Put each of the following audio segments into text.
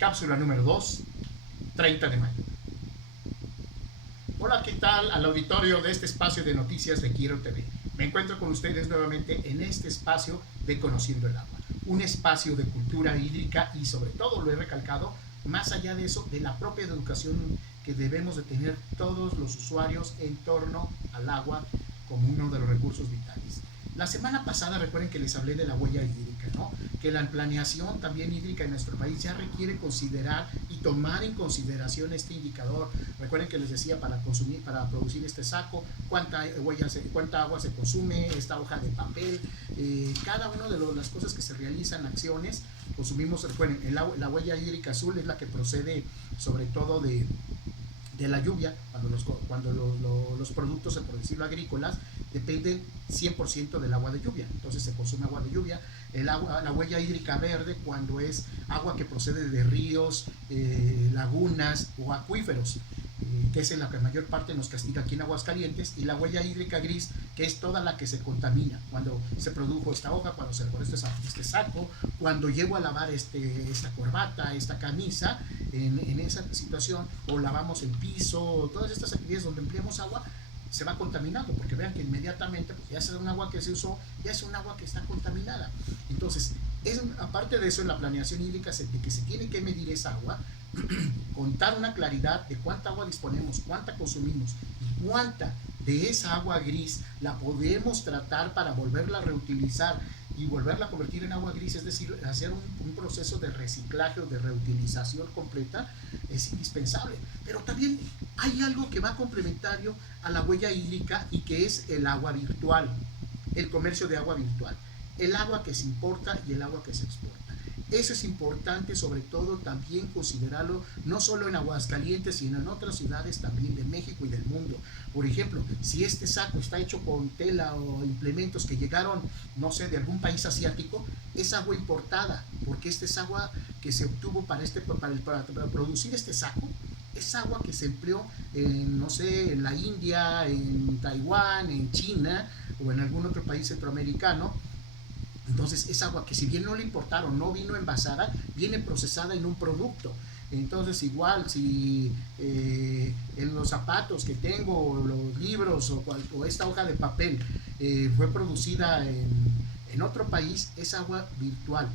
Cápsula número 2, 30 de mayo. Hola, ¿qué tal al auditorio de este espacio de noticias de Quiero TV? Me encuentro con ustedes nuevamente en este espacio de Conociendo el Agua, un espacio de cultura hídrica y sobre todo, lo he recalcado, más allá de eso, de la propia educación que debemos de tener todos los usuarios en torno al agua como uno de los recursos vitales. La semana pasada recuerden que les hablé de la huella hídrica, ¿no? Que la planeación también hídrica en nuestro país ya requiere considerar y tomar en consideración este indicador. Recuerden que les decía para producir este saco, cuánta agua se consume, esta hoja de papel, cada una de las cosas que se realizan, acciones, consumimos. Recuerden, la huella hídrica azul es la que procede sobre todo de la lluvia, cuando los productos, por decirlo, agrícolas, dependen 100% del agua de lluvia, entonces se consume agua de lluvia. La huella hídrica verde, cuando es agua que procede de ríos, lagunas o acuíferos, que es en la que mayor parte nos castiga aquí en Aguascalientes, y la huella hídrica gris, que es toda la que se contamina, cuando se produjo esta hoja, cuando se elaboró este saco, cuando llego a lavar esta corbata, esta camisa, en esa situación, o lavamos el piso, todas estas actividades donde empleamos agua, se va contaminando, porque vean que inmediatamente pues, ya es un agua que se usó, ya es un agua que está contaminada. Entonces, aparte de eso, en la planeación hídrica, de que se tiene que medir esa agua, contar una claridad de cuánta agua disponemos, cuánta consumimos y cuánta de esa agua gris la podemos tratar para volverla a reutilizar y volverla a convertir en agua gris, es decir, hacer un proceso de reciclaje o de reutilización completa, es indispensable. Pero también hay algo que va complementario a la huella hídrica y que es el agua virtual, el comercio de agua virtual, el agua que se importa y el agua que se exporta. Eso es importante, sobre todo también considerarlo no solo en Aguascalientes, sino en otras ciudades también de México y del mundo. Por ejemplo, si este saco está hecho con tela o implementos que llegaron, no sé, de algún país asiático, es agua importada, porque esta es agua que se obtuvo para producir este saco. Es agua que se empleó en, no sé, en la India, en Taiwán, en China o en algún otro país centroamericano. Entonces es agua que, si bien no le importaron, no vino envasada, viene procesada en un producto. Entonces igual si en los zapatos que tengo, los libros o esta hoja de papel fue producida en otro país, es agua virtual,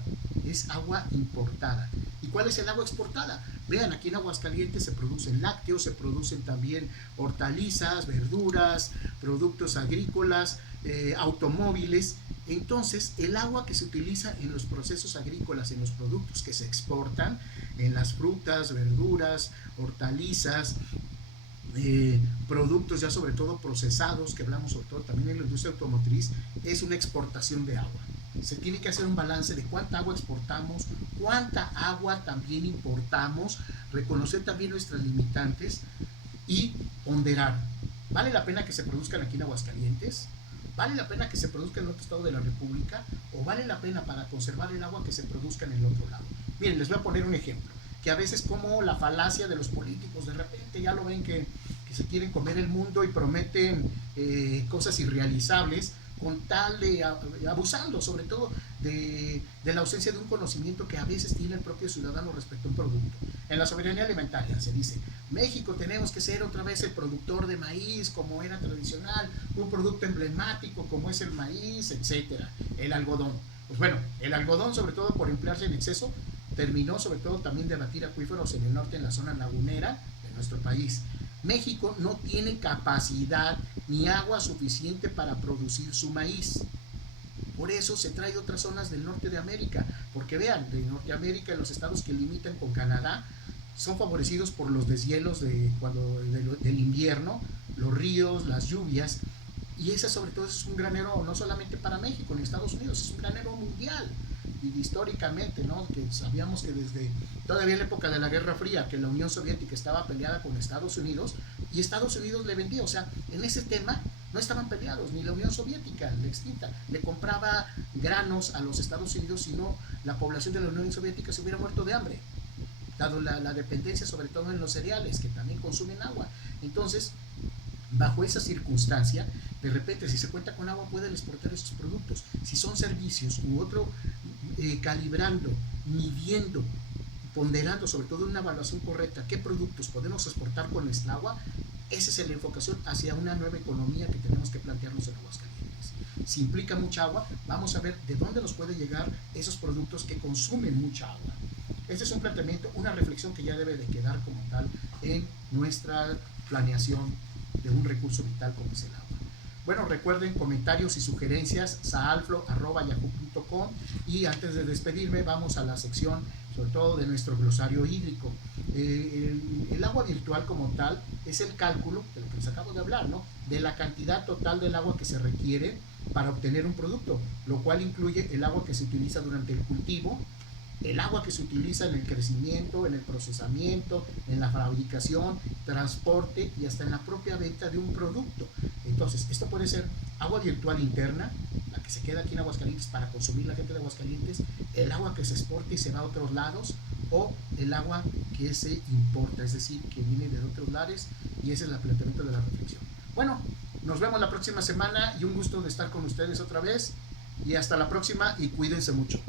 es agua importada. ¿Y cuál es el agua exportada? Vean, aquí en Aguascalientes se producen lácteos, se producen también hortalizas, verduras, productos agrícolas, automóviles. Entonces, el agua que se utiliza en los procesos agrícolas, en los productos que se exportan, en las frutas, verduras, hortalizas, productos ya sobre todo procesados, que hablamos sobre todo también en la industria automotriz, es una exportación de agua. Se tiene que hacer un balance de cuánta agua exportamos, cuánta agua también importamos, reconocer también nuestras limitantes y ponderar. ¿Vale la pena que se produzcan aquí en Aguascalientes? ¿Vale la pena que se produzca en otro estado de la República? ¿O vale la pena, para conservar el agua, que se produzca en el otro lado? Miren, les voy a poner un ejemplo, que a veces, como la falacia de los políticos, de repente ya lo ven que se quieren comer el mundo y prometen cosas irrealizables, con tal de, abusando sobre todo de la ausencia de un conocimiento que a veces tiene el propio ciudadano respecto a un producto. En la soberanía alimentaria se dice: México, tenemos que ser otra vez el productor de maíz como era tradicional, un producto emblemático como es el maíz, etcétera, el algodón. Pues bueno, el algodón, sobre todo por emplearse en exceso, terminó sobre todo también de abatir acuíferos en el norte, en la zona lagunera de nuestro país. México no tiene capacidad ni agua suficiente para producir su maíz. Por eso se trae de otras zonas del norte de América, porque vean, de Norteamérica, en los estados que limitan con Canadá, son favorecidos por los deshielos del invierno, los ríos, las lluvias, y ese sobre todo es un granero no solamente para México, en Estados Unidos, es un granero mundial. Y históricamente, ¿no? Que sabíamos que desde todavía en la época de la Guerra Fría, que la Unión Soviética estaba peleada con Estados Unidos, y Estados Unidos le vendía, o sea, en ese tema no estaban peleados, ni la Unión Soviética, la extinta, le compraba granos a los Estados Unidos, sino la población de la Unión Soviética se hubiera muerto de hambre, dado la dependencia sobre todo en los cereales, que también consumen agua. Entonces, bajo esa circunstancia, de repente, si se cuenta con agua, pueden exportar esos productos. Si son servicios u otro, calibrando, midiendo ponderando sobre todo una evaluación correcta qué productos podemos exportar con nuestra agua. Esa es la enfocación hacia una nueva economía que tenemos que plantearnos en Aguascalientes. Si implica mucha agua, vamos a ver de dónde nos puede llegar esos productos que consumen mucha agua. Este es un planteamiento, una reflexión que ya debe de quedar como tal en nuestra planeación de un recurso vital como es el agua. Bueno, recuerden comentarios y sugerencias saalflo@yahoo.com, y antes de despedirme vamos a la sección sobre todo de nuestro glosario hídrico. El agua virtual como tal es el cálculo de lo que les acabo de hablar, ¿no? De la cantidad total del agua que se requiere para obtener un producto, lo cual incluye el agua que se utiliza durante el cultivo, el agua que se utiliza en el crecimiento, en el procesamiento, en la fabricación, transporte y hasta en la propia venta de un producto. Entonces, esto puede ser agua virtual interna, la que se queda aquí en Aguascalientes para consumir la gente de Aguascalientes, el agua que se exporta y se va a otros lados, o el agua que se importa, es decir, que viene de otros lares, y ese es el planteamiento de la reflexión. Bueno, nos vemos la próxima semana y un gusto de estar con ustedes otra vez, y hasta la próxima y cuídense mucho.